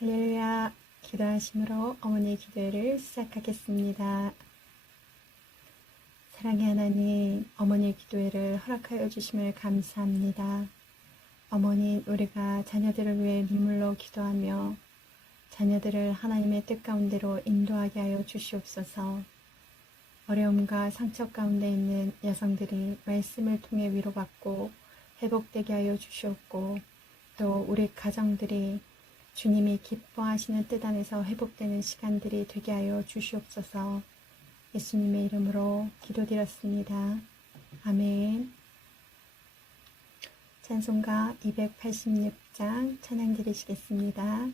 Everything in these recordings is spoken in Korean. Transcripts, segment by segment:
할렐루야. 기도하심으로 어머니의 기도회를 시작하겠습니다. 사랑의 하나님, 어머니의 기도회를 허락하여 주심을 감사합니다. 어머니, 우리가 자녀들을 위해 눈물로 기도하며 자녀들을 하나님의 뜻 가운데로 인도하게 하여 주시옵소서. 어려움과 상처 가운데 있는 여성들이 말씀을 통해 위로받고 회복되게 하여 주시옵고, 또 우리 가정들이 주님이 기뻐하시는 뜻 안에서 회복되는 시간들이 되게 하여 주시옵소서. 예수님의 이름으로 기도드렸습니다. 아멘. 찬송가 286장 찬양 드리시겠습니다.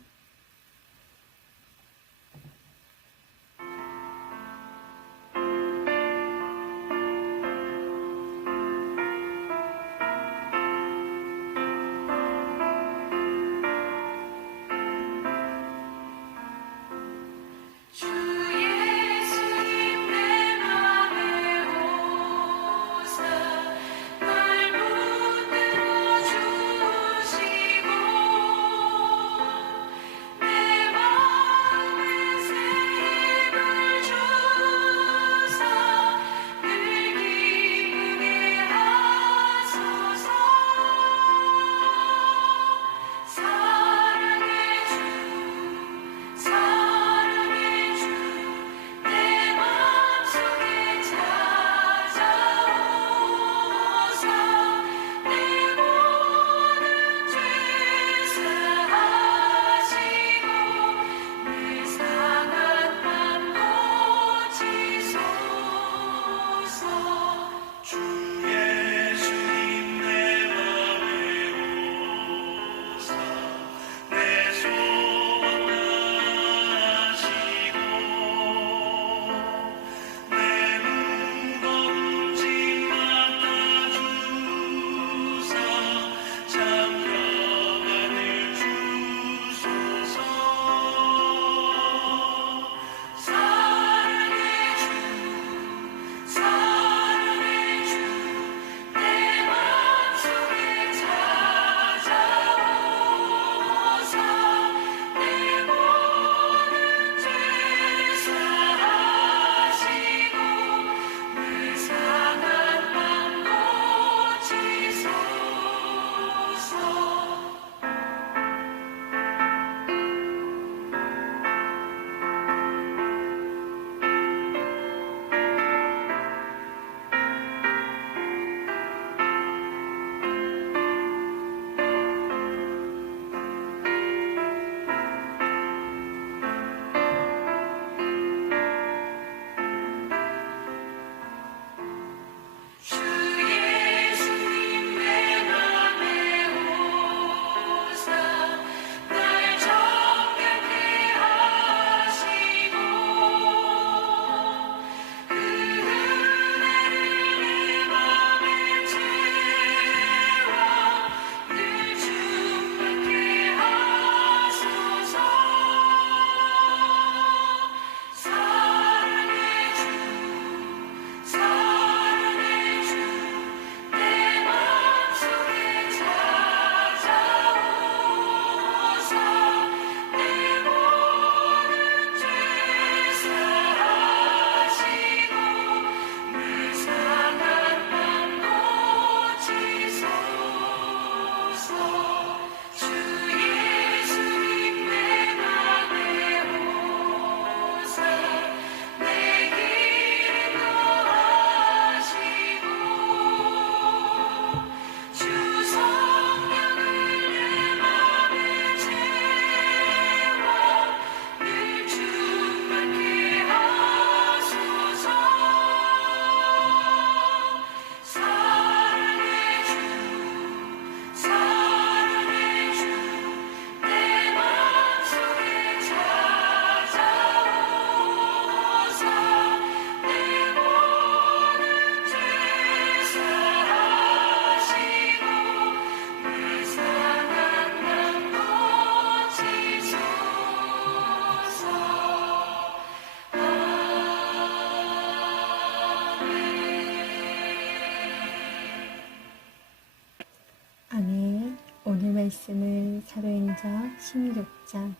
아멘. 오늘 말씀은 사도행전 16장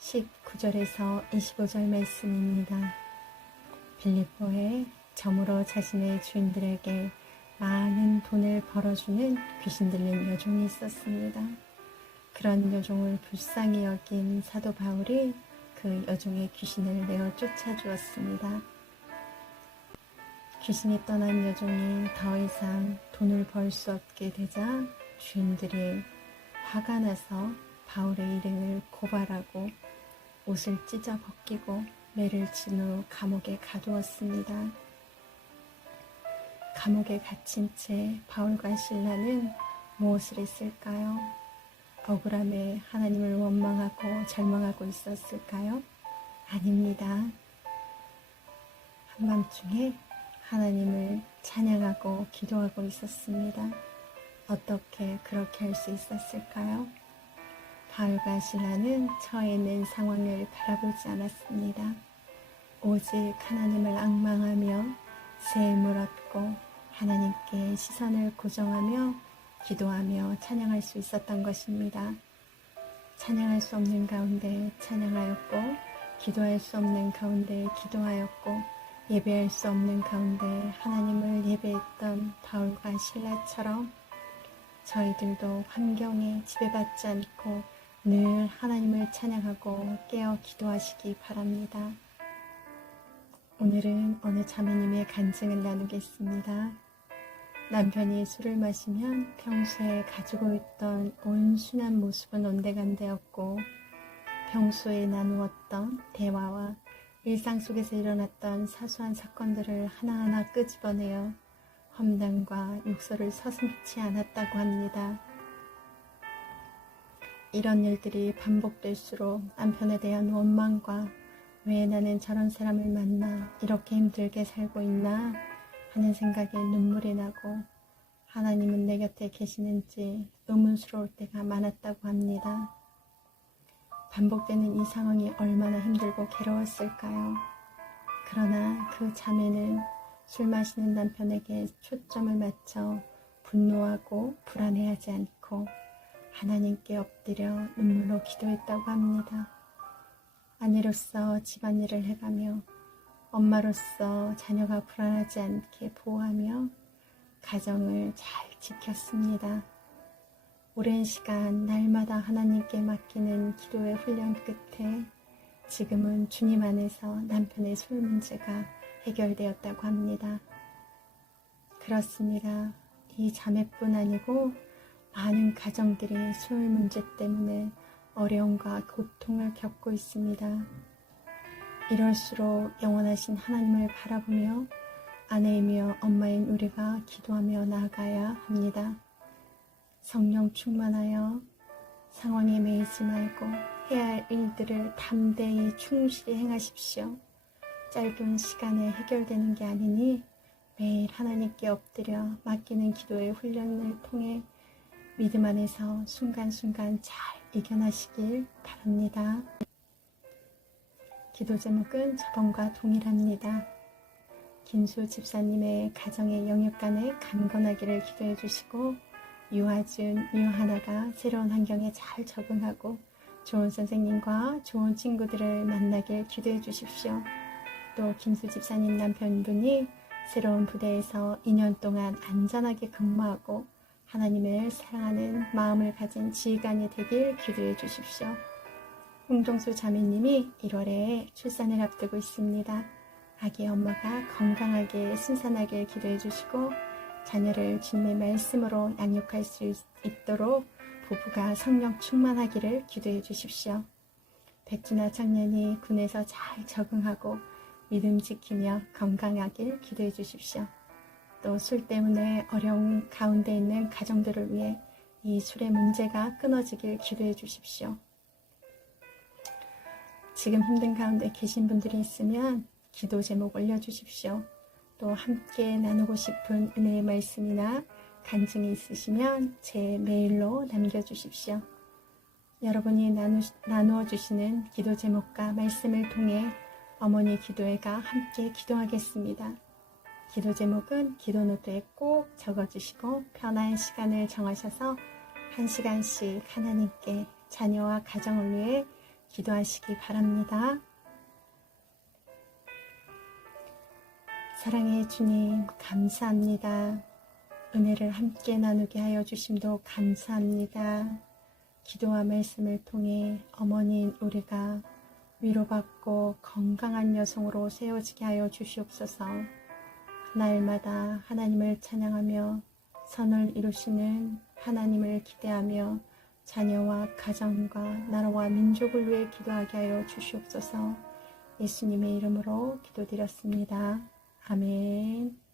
19절에서 25절 말씀입니다. 빌립보에 점으로 자신의 주인들에게 많은 돈을 벌어주는 귀신 들린 여종이 있었습니다. 그런 여종을 불쌍히 여긴 사도 바울이 그 여종의 귀신을 내어 쫓아주었습니다. 귀신이 떠난 여종이 더 이상 돈을 벌 수 없게 되자 주인들이 화가 나서 바울의 일행을 고발하고 옷을 찢어 벗기고 매를 친 후 감옥에 가두었습니다. 감옥에 갇힌 채 바울과 실라는 무엇을 했을까요? 억울함에 하나님을 원망하고 절망하고 있었을까요? 아닙니다. 한밤중에 하나님을 찬양하고 기도하고 있었습니다. 어떻게 그렇게 할 수 있었을까요? 바울과 실라는 처해 있는 상황을 바라보지 않았습니다. 오직 하나님을 앙망하며 샘을 얻고 하나님께 시선을 고정하며 기도하며 찬양할 수 있었던 것입니다. 찬양할 수 없는 가운데 찬양하였고, 기도할 수 없는 가운데 기도하였고, 예배할 수 없는 가운데 하나님을 예배했던 바울과 실라처럼 저희들도 환경에 지배받지 않고 늘 하나님을 찬양하고 깨어 기도하시기 바랍니다. 오늘은 어느 자매님의 간증을 나누겠습니다. 남편이 술을 마시면 평소에 가지고 있던 온순한 모습은 온데간데였고, 평소에 나누었던 대화와 일상 속에서 일어났던 사소한 사건들을 하나하나 끄집어내어 험담과 욕설을 서슴지 않았다고 합니다. 이런 일들이 반복될수록 남편에 대한 원망과 왜 나는 저런 사람을 만나 이렇게 힘들게 살고 있나 하는 생각에 눈물이 나고, 하나님은 내 곁에 계시는지 의문스러울 때가 많았다고 합니다. 반복되는 이 상황이 얼마나 힘들고 괴로웠을까요? 그러나 그 자매는 술 마시는 남편에게 초점을 맞춰 분노하고 불안해하지 않고 하나님께 엎드려 눈물로 기도했다고 합니다. 아내로서 집안일을 해가며 엄마로서 자녀가 불안하지 않게 보호하며 가정을 잘 지켰습니다. 오랜 시간 날마다 하나님께 맡기는 기도의 훈련 끝에 지금은 주님 안에서 남편의 술 문제가 해결되었다고 합니다. 그렇습니다. 이 자매뿐 아니고 많은 가정들이 술 문제 때문에 어려움과 고통을 겪고 있습니다. 이럴수록 영원하신 하나님을 바라보며 아내이며 엄마인 우리가 기도하며 나아가야 합니다. 성령 충만하여 상황에 매이지 말고 해야 할 일들을 담대히 충실히 행하십시오. 짧은 시간에 해결되는 게 아니니 매일 하나님께 엎드려 맡기는 기도의 훈련을 통해 믿음 안에서 순간순간 잘 이겨나시길 바랍니다. 기도 제목은 저번과 동일합니다. 김수 집사님의 가정의 영육간에 강건하기를 기도해 주시고, 유아준, 유하나가 새로운 환경에 잘 적응하고 좋은 선생님과 좋은 친구들을 만나길 기도해 주십시오. 또 김수 집사님 남편분이 새로운 부대에서 2년 동안 안전하게 근무하고 하나님을 사랑하는 마음을 가진 지휘관이 되길 기도해 주십시오. 홍종수 자매님이 1월에 출산을 앞두고 있습니다. 아기 엄마가 건강하게 순산하길 기도해 주시고, 자녀를 주님의 말씀으로 양육할 수 있도록 부부가 성령 충만하기를 기도해 주십시오. 백준아 청년이 군에서 잘 적응하고 믿음 지키며 건강하길 기도해 주십시오. 또 술 때문에 어려운 가운데 있는 가정들을 위해 이 술의 문제가 끊어지길 기도해 주십시오. 지금 힘든 가운데 계신 분들이 있으면 기도 제목 올려주십시오. 또 함께 나누고 싶은 은혜의 말씀이나 간증이 있으시면 제 메일로 남겨주십시오. 여러분이 나누어 주시는 기도 제목과 말씀을 통해 어머니 기도회가 함께 기도하겠습니다. 기도 제목은 기도 노트에 꼭 적어주시고 편한 시간을 정하셔서 1시간씩 하나님께 자녀와 가정을 위해 기도하시기 바랍니다. 사랑의 주님, 감사합니다. 은혜를 함께 나누게 하여 주심도 감사합니다. 기도와 말씀을 통해 어머니인 우리가 위로받고 건강한 여성으로 세워지게 하여 주시옵소서. 날마다 하나님을 찬양하며 선을 이루시는 하나님을 기대하며 자녀와 가정과 나라와 민족을 위해 기도하게 하여 주시옵소서. 예수님의 이름으로 기도드렸습니다. 아멘.